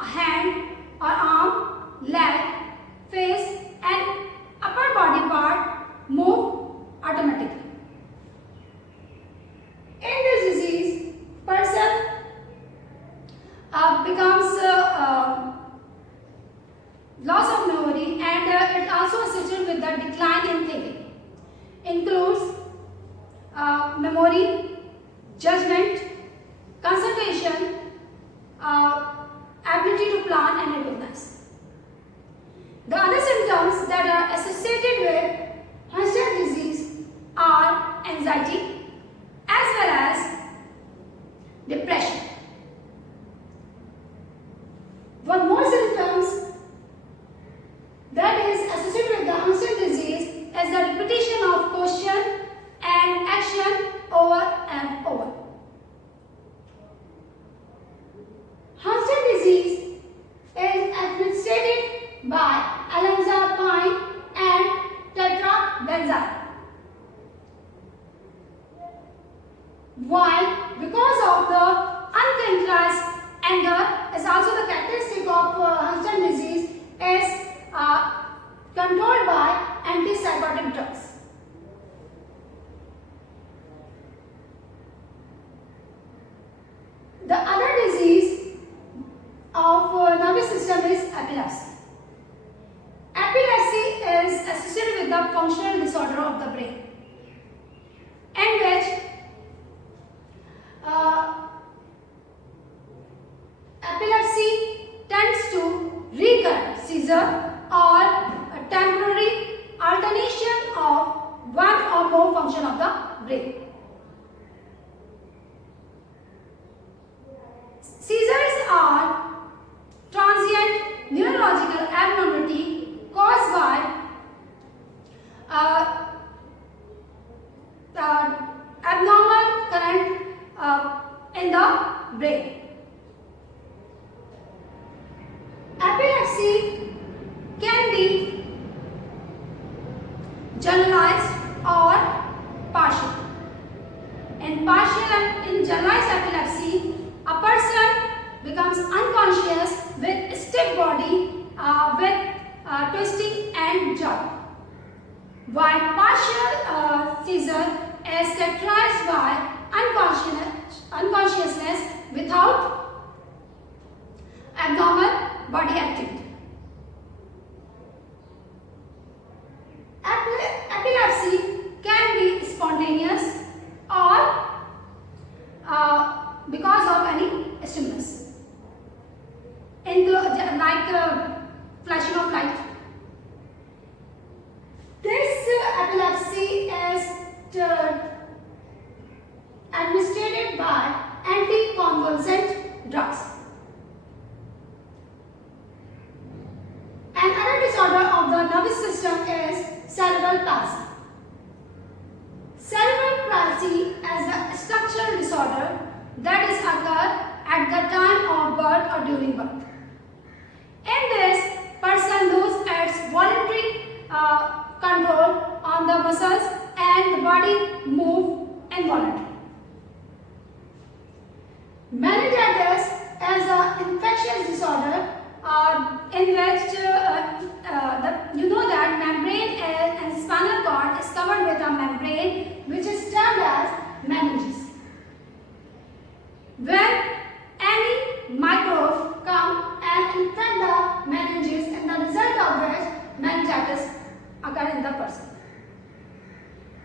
hand or arm, leg, face and upper body part move automatically. In this disease, person becomes loss of memory, and it also associated with the decline in thinking. Includes memory, judgment, concentration, ability to plan and recognize. The other symptoms that are associated with Huntington's disease are anxiety as well as depression. One more symptoms that is associated with the Huntington's disease is the repetition of question and action over and over. Huntington's disease is administered by olanzapine and tetrabenazine. Why? Because of the uncontrolled anger is also the characteristic of Huntington's disease is controlled by antipsychotic drugs. The other disease of nervous system is epilepsy. Epilepsy is associated with the functional disorder of the brain, in which epilepsy tends to recurrent seizure or a temporary alternation of one or more function of the brain. Seizures are transient neurological abnormality caused by abnormal current in the brain. Epilepsy can be generalized or partial. In partial and in generalized epilepsy, a person becomes unconscious with stiff body with twisting and jaw. While partial seizure is characterized by unconsciousness without abnormal body activity. Epilepsy can be spontaneous or because of any stimulus, like flashing of light. This epilepsy is administered by anticonvulsant drugs. Another disorder of the nervous system is cerebral palsy. Cerebral palsy is a structural disorder that is occur at the time of birth or during birth. In this, person loses its voluntary control on the muscles and the body move involuntarily. Meningitis is an infectious disorder in which you know that membrane and spinal cord is covered with a membrane which is termed as meninges. When any microbe come and infect the meninges, and the result of which meningitis occur in the person.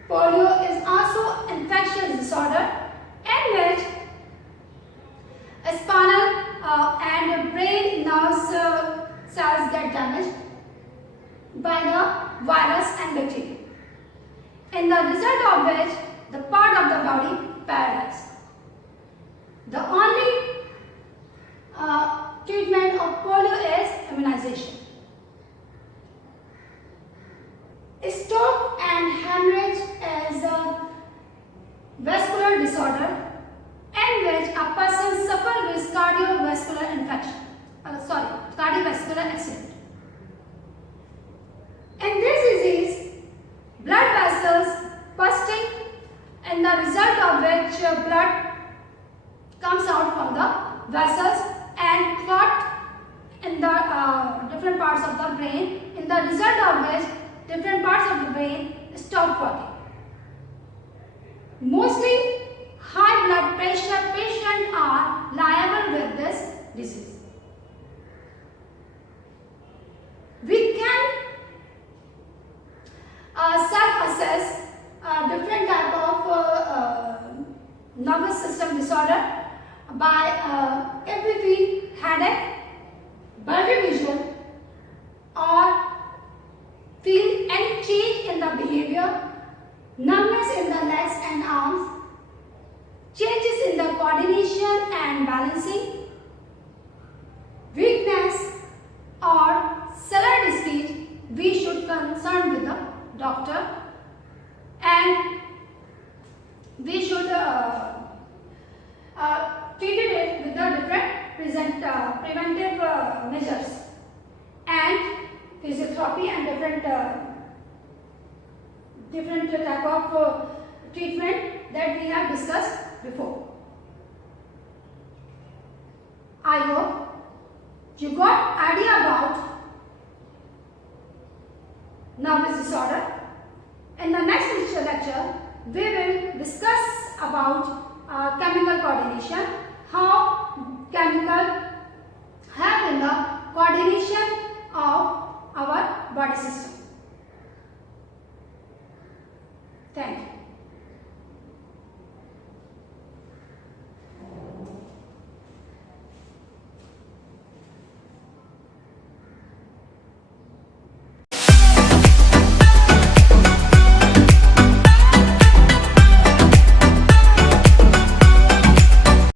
Polio is also an infectious disorder in which spinal and brain nerves cells get damaged by the virus and bacteria, in the result of which the part of the body paralyzed. The only treatment of polio is immunization. Stroke and hemorrhage is a vascular disorder in which a person suffers with cardiovascular accident. In this disease, blood vessels bursting, and the result of which blood comes out from the vessels and clot different parts of the brain, in the result of which different parts of the brain stop working. Mostly high blood pressure patients are liable with this disease. We can self-assess different type of nervous system disorder by if we feel headache, blurry vision, or feel any change in the behavior, numbness in the legs and arms, changes in the coordination and balancing, weakness or cellular disease, we should concern with the doctor, and we should treat it with the different preventive measures and physiotherapy and different type of treatment that we have discussed before. I hope you got idea about nervous disorder. In the next lecture, we will discuss about chemical coordination, how chemical help in the coordination of our body system. Thank you.